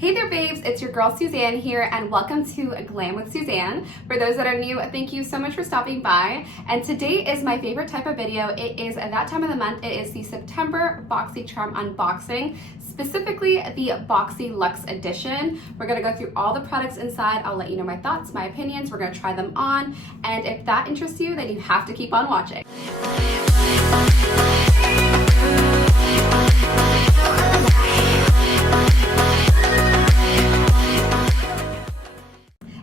Hey there babes, it's your girl Suzanne here and welcome to Glam with Suzanne. For those that are new, thank you so much for stopping by. And today is my favorite type of video. It is at that time of the month. It is the September Boxycharm unboxing, specifically the Boxyluxe edition. We're gonna go through all the products inside. I'll let you know my thoughts, my opinions. We're gonna try them on. And if that interests you, then you have to keep on watching.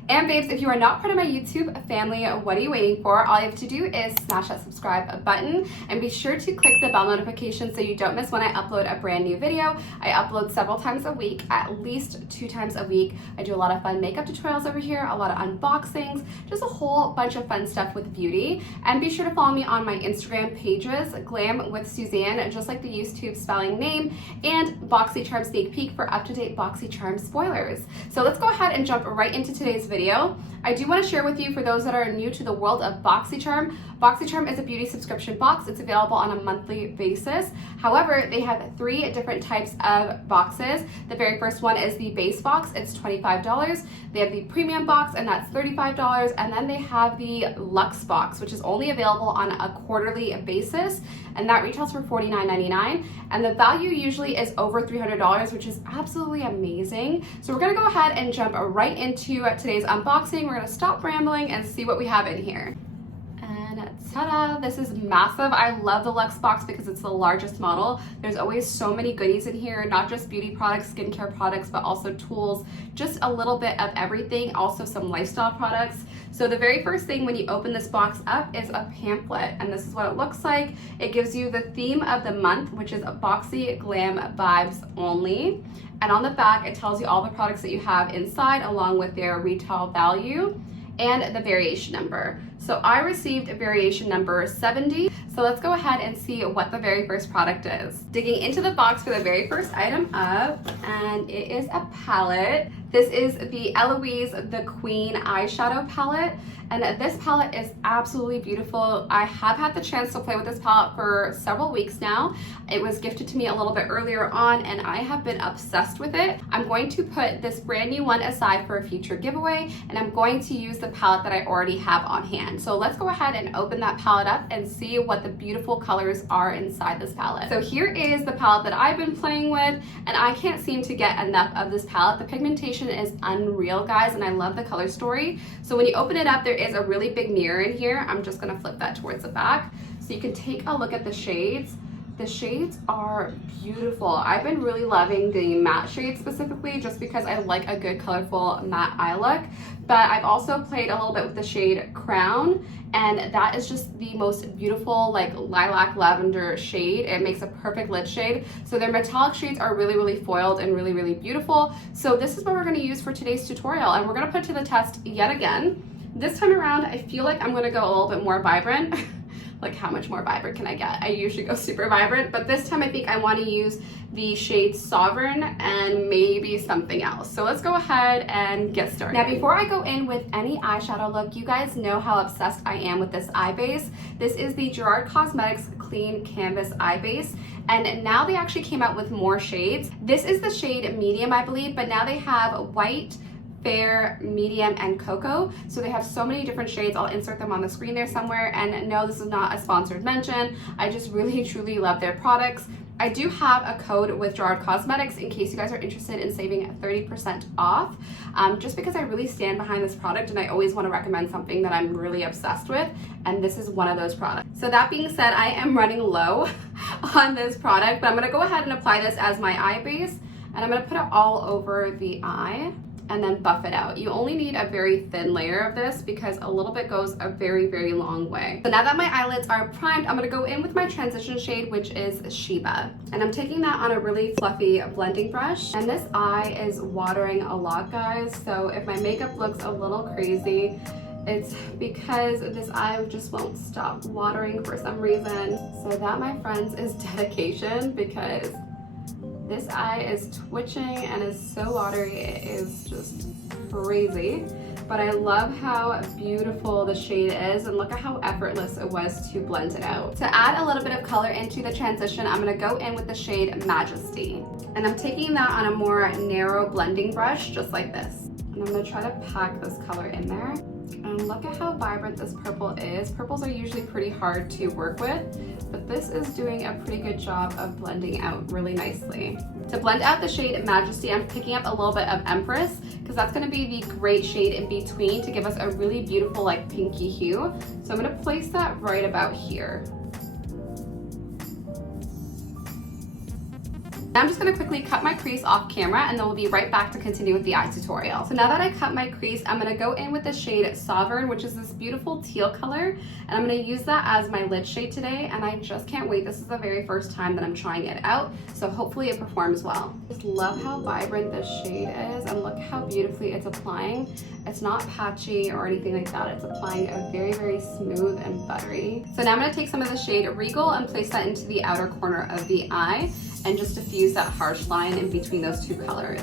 And babes, if you are not part of my YouTube family, what are you waiting for? All you have to do is smash that subscribe button and be sure to click the bell notification so you don't miss when I upload a brand new video. I upload several times a week, at least 2 times a week. I do a lot of fun makeup tutorials over here, a lot of unboxings, just a whole bunch of fun stuff with beauty. And be sure to follow me on my Instagram pages, Glam with Suzanne, just like the YouTube spelling name, and Boxycharm sneak peek for up-to-date Boxycharm spoilers. So let's go ahead and jump right into today's video. I do want to share with you, for those that are new to the world of Boxycharm, Boxycharm is a beauty subscription box. It's available on a monthly basis. However, they have 3 different types of boxes. The very first one is the base box. It's $25. They have the premium box, and that's $35. And then they have the Luxe box, which is only available on a quarterly basis, and that retails for $49.99. And the value usually is over $300, which is absolutely amazing. So we're gonna go ahead and jump right into today's unboxing. We're gonna stop rambling and see what we have in here. And ta-da, this is massive. I love the Luxe box because it's the largest model. There's always so many goodies in here, not just beauty products, skincare products, but also tools, just a little bit of everything, also some lifestyle products. So the very first thing when you open this box up is a pamphlet, and this is what it looks like. It gives you the theme of the month, which is a Boxy Glam Vibes Only. And on the back, it tells you all the products that you have inside, along with their retail value and the variation number. So I received variation number 70. So let's go ahead and see what the very first product is. Digging into the box for the very first item up, and it is a palette. This is the Eloise the Queen Eyeshadow Palette, and this palette is absolutely beautiful. I have had the chance to play with this palette for several weeks now. It was gifted to me a little bit earlier on, and I have been obsessed with it. I'm going to put this brand new one aside for a future giveaway, and I'm going to use the palette that I already have on hand. So let's go ahead and open that palette up and see what the beautiful colors are inside this palette. So here is the palette that I've been playing with, and I can't seem to get enough of this palette. The pigmentation is unreal, guys, and I love the color story. So when you open it up, there is a really big mirror in here. I'm just gonna flip that towards the back so you can take a look at the shades. The shades are beautiful. I've been really loving the matte shades specifically, just because I like a good colorful matte eye look. But I've also played a little bit with the shade Crown, and that is just the most beautiful, like, lilac lavender shade. It makes a perfect lid shade. So their metallic shades are really, really foiled and really, really beautiful. So this is what we're gonna use for today's tutorial, and we're gonna put it to the test yet again. This time around, I feel like I'm gonna go a little bit more vibrant. Like, how much more vibrant can I get? I usually go super vibrant, but this time I think I want to use the shade Sovereign and maybe something else. So let's go ahead and get started. Now, before I go in with any eyeshadow look, you guys know how obsessed I am with this eye base. This is the GERARD Cosmetics Clean Canvas Eye Base, and now they actually came out with more shades. This is the shade Medium, I believe, but now they have White, Fair, Medium, and Cocoa. So they have so many different shades. I'll insert them on the screen there somewhere. And no, this is not a sponsored mention. I just really, truly love their products. I do have a code with GERARD Cosmetics in case you guys are interested in saving 30% off, just because I really stand behind this product and I always want to recommend something that I'm really obsessed with, and this is one of those products. So that being said, I am running low on this product, but I'm going to go ahead and apply this as my eye base, and I'm going to put it all over the eye and then buff it out. You only need a very thin layer of this because a little bit goes a very, very long way. So now that my eyelids are primed, I'm gonna go in with my transition shade, which is Sheba. And I'm taking that on a really fluffy blending brush. And this eye is watering a lot, guys. So if my makeup looks a little crazy, it's because this eye just won't stop watering for some reason. So that, my friends, is dedication, because this eye is twitching and is so watery, it is just crazy. but I love how beautiful the shade is, and look at how effortless it was to blend it out. To add a little bit of color into the transition, I'm gonna go in with the shade Majesty. And I'm taking that on a more narrow blending brush, just like this. And I'm gonna try to pack this color in there. And look at how vibrant this purple is. Purples are usually pretty hard to work with, but this is doing a pretty good job of blending out really nicely. To blend out the shade Majesty, I'm picking up a little bit of Empress, because that's gonna be the great shade in between to give us a really beautiful like pinky hue. So I'm gonna place that right about here. Now I'm just gonna quickly cut my crease off camera, and then we'll be right back to continue with the eye tutorial. So now that I cut my crease, I'm gonna go in with the shade Sovereign, which is this beautiful teal color, and I'm gonna use that as my lid shade today, and I just can't wait. This is the very first time that I'm trying it out, so hopefully it performs well. Just love how vibrant this shade is, and look how beautifully it's applying. It's not patchy or anything like that. It's applying a very, very smooth and buttery. So now I'm gonna take some of the shade Regal and place that into the outer corner of the eye, and just diffuse that harsh line in between those two colors.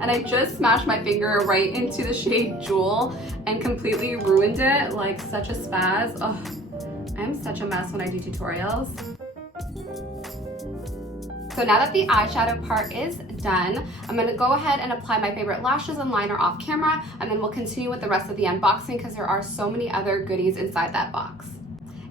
And I just smashed my finger right into the shade Jewel and completely ruined it, like such a spaz. Oh, I'm such a mess when I do tutorials. So now that the eyeshadow part is done, I'm gonna go ahead and apply my favorite lashes and liner off camera, and then we'll continue with the rest of the unboxing because there are so many other goodies inside that box.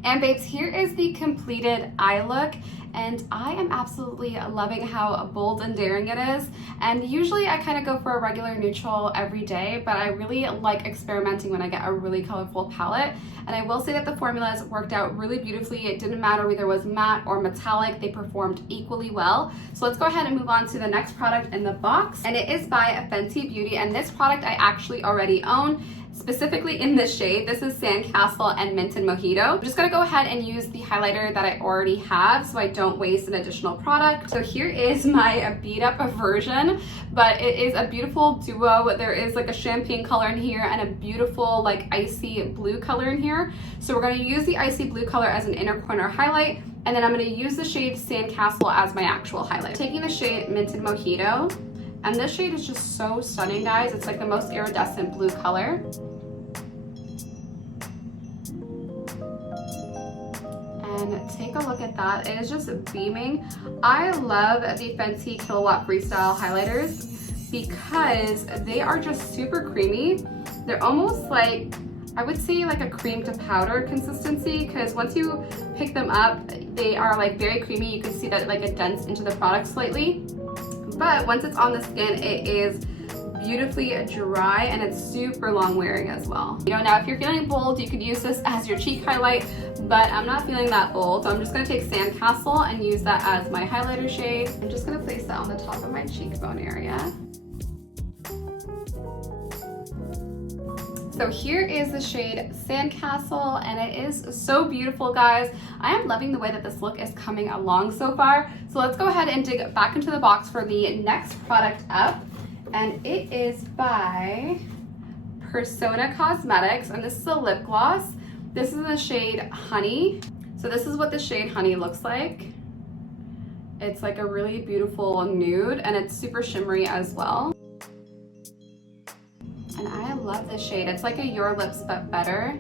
And babes, here is the completed eye look, and I am absolutely loving how bold and daring it is. And usually I kind of go for a regular neutral every day, but I really like experimenting when I get a really colorful palette. And I will say that the formulas worked out really beautifully. It didn't matter whether it was matte or metallic, they performed equally well. So let's go ahead and move on to the next product in the box, and it is by Fenty Beauty, and this product I actually already own. Specifically in this shade, this is Sandcastle and Mint and Mojito. I'm just gonna go ahead and use the highlighter that I already have so I don't waste an additional product. So here is my beat up version, but it is a beautiful duo. There is like a champagne color in here and a beautiful like icy blue color in here. So we're gonna use the icy blue color as an inner corner highlight, and then I'm gonna use the shade Sandcastle as my actual highlight. Taking the shade Mint and Mojito, and this shade is just so stunning, guys. It's like the most iridescent blue color. And take a look at that. It is just beaming. I love the Fenty Kilowatt Freestyle highlighters because they are just super creamy. They're almost like, I would say like a cream to powder consistency, because once you pick them up, they are like very creamy. You can see that like it dents into the product slightly. But once it's on the skin, it is beautifully dry, and it's super long wearing as well. You know, now if you're feeling bold, you could use this as your cheek highlight, but I'm not feeling that bold. So I'm just gonna take Sandcastle and use that as my highlighter shade. I'm just gonna place that on the top of my cheekbone area. So here is the shade Sandcastle, and it is so beautiful, guys. I am loving the way that this look is coming along so far. So let's go ahead and dig back into the box for the next product up. And it is by Persona Cosmetics, and this is a lip gloss. This is the shade Honey. So this is what the shade Honey looks like. It's like a really beautiful nude, and it's super shimmery as well. And I love this shade. It's like a Your Lips but better.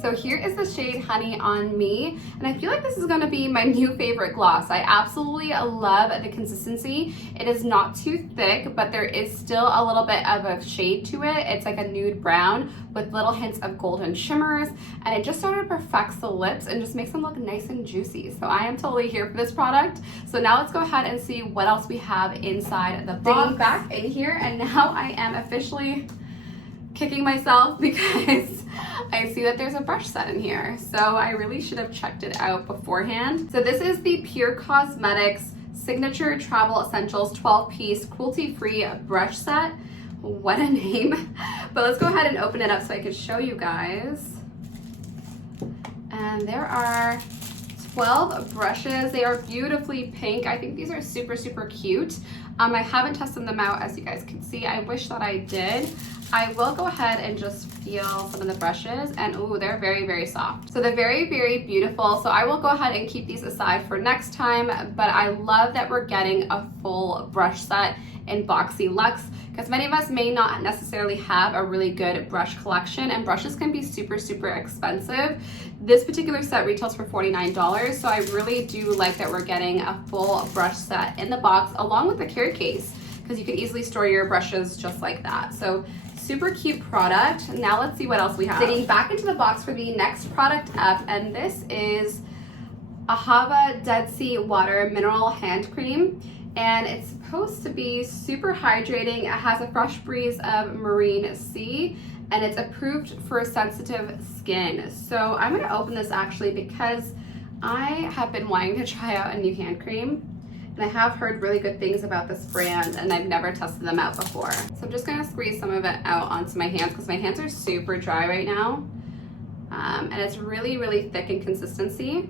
So here is the shade Honey on me, and I feel like this is gonna be my new favorite gloss. I absolutely love the consistency. It is not too thick, but there is still a little bit of a shade to it. It's like a nude brown with little hints of golden shimmers, and it just sort of perfects the lips and just makes them look nice and juicy. So I am totally here for this product. So now let's go ahead and see what else we have inside the box. Digging back in here, and now I am officially kicking myself because I see that there's a brush set in here. So I really should have checked it out beforehand. So this is the Pure Cosmetics Signature Travel Essentials 12-piece cruelty-free brush set. What a name. But let's go ahead and open it up so I can show you guys. And there are 12 brushes. They are beautifully pink. I think these are super, super cute. I haven't tested them out, as you guys can see. I wish that I did. I will go ahead and just feel some of the brushes, and ooh, they're very, very soft. So they're very, very beautiful. So I will go ahead and keep these aside for next time, but I love that we're getting a full brush set in Boxyluxe, because many of us may not necessarily have a really good brush collection, and brushes can be super, super expensive. This particular set retails for $49, so I really do like that we're getting a full brush set in the box along with the carry case, because you can easily store your brushes just like that. So super cute product. Now let's see what else we have. Digging back into the box for the next product up, and this is a Hava Dead Sea Water Mineral Hand Cream, and it's supposed to be super hydrating. It has a fresh breeze of marine sea, and it's approved for sensitive skin. So I'm gonna open this actually because I have been wanting to try out a new hand cream, and I have heard really good things about this brand, and I've never tested them out before. So I'm just gonna squeeze some of it out onto my hands because my hands are super dry right now. And it's really, really thick in consistency.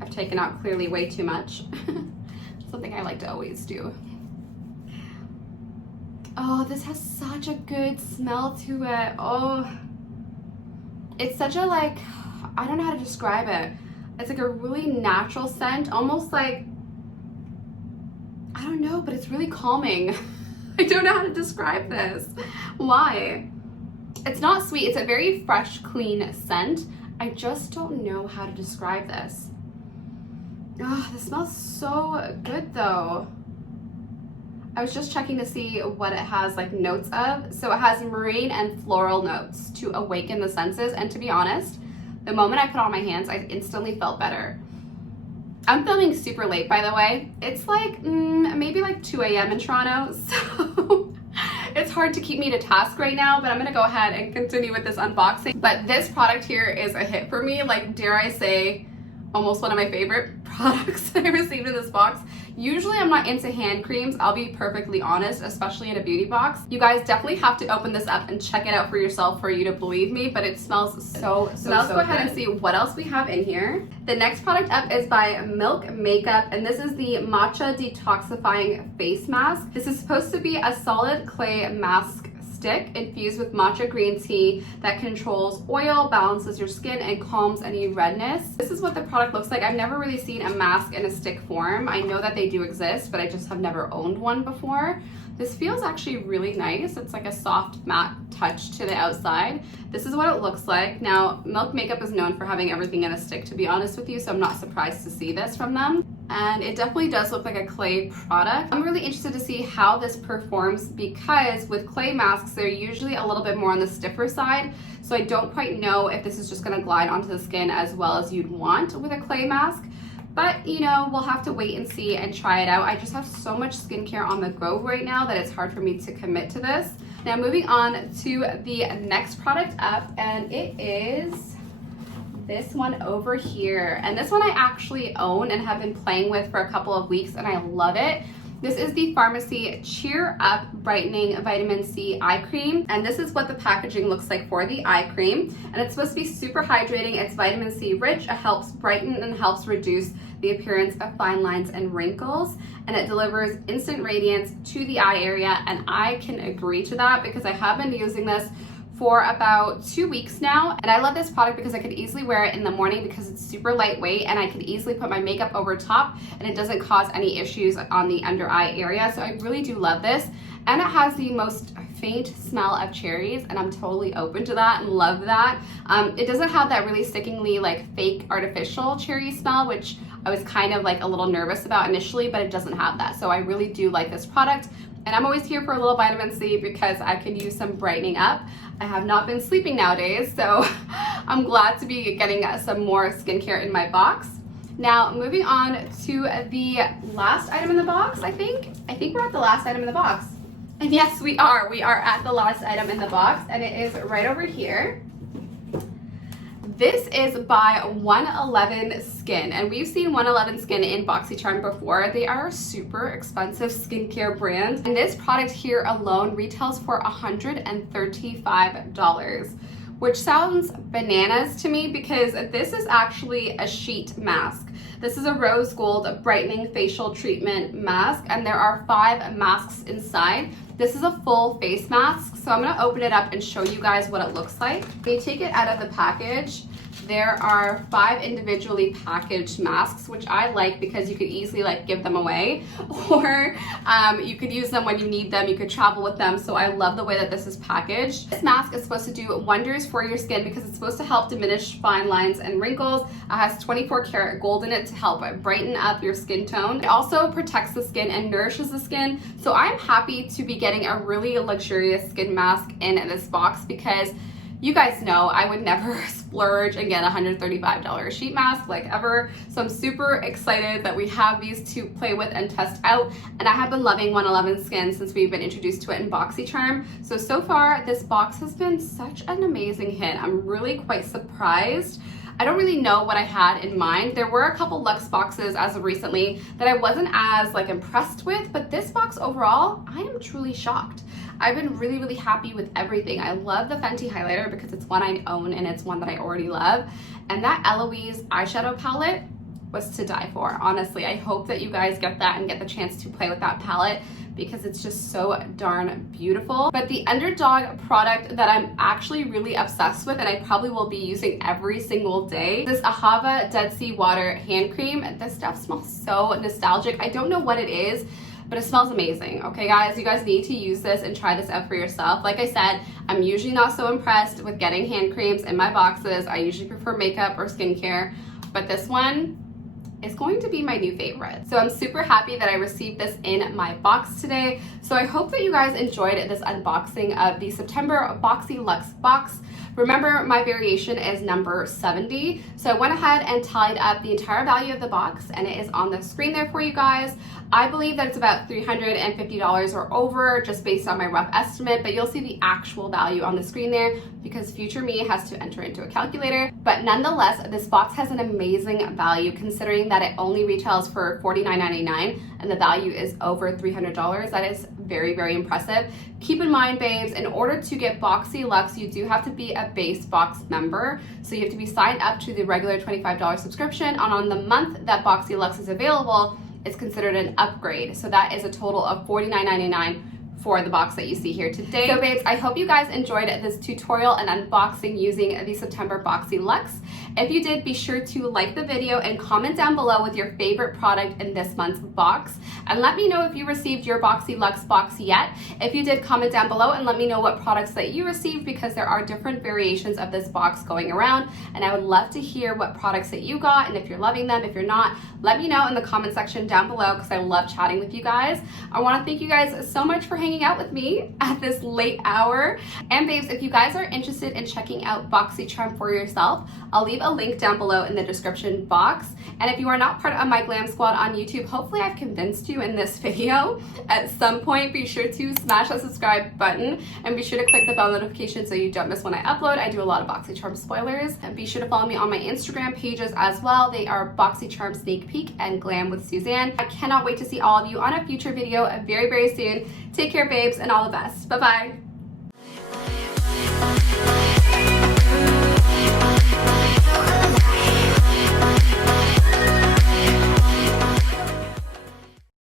I've taken out clearly way too much. Something I like to always do. Oh, this has such a good smell to it. Oh, it's such a, like, I don't know how to describe it. It's like a really natural scent, almost like, I don't know, but it's really calming. I don't know how to describe this. Why? It's not sweet. It's a very fresh, clean scent. I just don't know how to describe this. Oh, this smells so good though. I was just checking to see what it has like notes of. So it has marine and floral notes to awaken the senses. And to be honest, the moment I put it on my hands, I instantly felt better. I'm filming super late, by the way. It's like maybe like 2 a.m. in Toronto, so it's hard to keep me to task right now, but I'm gonna go ahead and continue with this unboxing. But this product here is a hit for me, like, dare I say, almost one of my favorite products I received in this box. Usually I'm not into hand creams, I'll be perfectly honest, especially in a beauty box. You guys definitely have to open this up and check it out for yourself for you to believe me, but it smells so let's go ahead and see what else we have in here. The next product up is by Milk Makeup, and this is the Matcha Detoxifying Face Mask. This is supposed to be a solid clay mask stick infused with matcha green tea that controls oil, balances your skin, and calms any redness. This is what the product looks like. I've never really seen a mask in a stick form. I know that they do exist, but I just have never owned one before. This feels actually really nice. It's like a soft matte touch to the outside. This is what it looks like. Now, Milk Makeup is known for having everything in a stick, to be honest with you, so I'm not surprised to see this from them. And it definitely does look like a clay product. I'm really interested to see how this performs because with clay masks, they're usually a little bit more on the stiffer side. So I don't quite know if this is just gonna glide onto the skin as well as you'd want with a clay mask. But, you know, we'll have to wait and see and try it out. I just have so much skincare on the go right now that it's hard for me to commit to this. Now moving on to the next product up, and it is this one over here. And this one I actually own and have been playing with for a couple of weeks, and I love it. This is the Pharmacy Cheer Up Brightening Vitamin C Eye Cream, and this is what the packaging looks like for the eye cream. And it's supposed to be super hydrating. It's vitamin C rich. It helps brighten and helps reduce the appearance of fine lines and wrinkles, and it delivers instant radiance to the eye area. And I can agree to that because I have been using this for about 2 weeks now, and I love this product because I could easily wear it in the morning because it's super lightweight, and I could easily put my makeup over top and it doesn't cause any issues on the under eye area. So I really do love this, and it has the most faint smell of cherries, and I'm totally open to that and love that. It doesn't have that really stickingly like fake artificial cherry smell, which I was kind of like a little nervous about initially, but it doesn't have that. So I really do like this product, and I'm always here for a little vitamin C because I could use some brightening up. I have not been sleeping nowadays, so I'm glad to be getting some more skincare in my box. Now, moving on to the last item in the box, I think we're at the last item in the box. And yes, we are at the last item in the box, and it is right over here. This is by 111 Skin, and we've seen 111 Skin in Boxycharm before. They are a super expensive skincare brand, and this product here alone retails for $135, which sounds bananas to me because this is actually a sheet mask. This is a rose gold brightening facial treatment mask, and there are 5 masks inside. This is a full face mask, so I'm gonna open it up and show you guys what it looks like. When you take it out of the package, there are 5 individually packaged masks, which I like because you could easily like give them away, or you could use them when you need them. You could travel with them, so I love the way that this is packaged. This mask is supposed to do wonders for your skin because it's supposed to help diminish fine lines and wrinkles. It has 24 karat gold in it to help brighten up your skin tone. It also protects the skin and nourishes the skin, so I'm happy to be getting a really luxurious skin mask in this box because you guys know I would never splurge and get a $135 sheet mask like ever. So I'm super excited that we have these to play with and test out. And I have been loving 111 Skin since we've been introduced to it in Boxycharm. So far this box has been such an amazing hit. I'm really quite surprised. I don't really know what I had in mind. There were a couple Luxe boxes as of recently that I wasn't as like impressed with, but this box overall, I am truly shocked. I've been really happy with everything. I love the Fenty highlighter because it's one I own and it's one that I already love. And that Eloise eyeshadow palette was to die for, honestly. I hope that you guys get that and get the chance to play with that palette because it's just so darn beautiful. But the underdog product that I'm actually really obsessed with and I probably will be using every single day, this Ahava Dead Sea Water hand cream. This stuff smells so nostalgic. I don't know what it is, but it smells amazing. Okay guys, you guys need to use this and try this out for yourself. Like I said, I'm usually not so impressed with getting hand creams in my boxes. I usually prefer makeup or skincare, but this one is going to be my new favorite. So I'm super happy that I received this in my box today. So I hope that you guys enjoyed this unboxing of the September Boxyluxe box. Remember, my variation is number 70. So I went ahead and tallied up the entire value of the box and it is on the screen there for you guys. I believe that it's about $350 or over just based on my rough estimate, but you'll see the actual value on the screen there because future me has to enter into a calculator. But nonetheless, this box has an amazing value considering that it only retails for $49.99 and the value is over $300. That is very impressive. Keep in mind, babes, in order to get Boxyluxe, you do have to be a base box member. So you have to be signed up to the regular $25 subscription, and on the month that Boxyluxe is available, it's considered an upgrade. So that is a total of $49.99 for the box that you see here today. So babes, I hope you guys enjoyed this tutorial and unboxing using the September Boxyluxe. If you did, be sure to like the video and comment down below with your favorite product in this month's box. And let me know if you received your Boxyluxe box yet. If you did, comment down below and let me know what products that you received because there are different variations of this box going around. And I would love to hear what products that you got and if you're loving them. If you're not, let me know in the comment section down below because I love chatting with you guys. I want to thank you guys so much for hanging out with me at this late hour. And babes, if you guys are interested in checking out Boxycharm for yourself, I'll leave a link down below in the description box. And if you are not part of my glam squad on YouTube, hopefully I've convinced you in this video. At some point, be sure to smash that subscribe button and be sure to click the bell notification so you don't miss when I upload. I do a lot of Boxycharm spoilers. And be sure to follow me on my Instagram pages as well. They are Boxycharm Sneak Peek and Glam with Suzanne. I cannot wait to see all of you on a future video very soon. Take care, babes, and all the best. Bye-bye.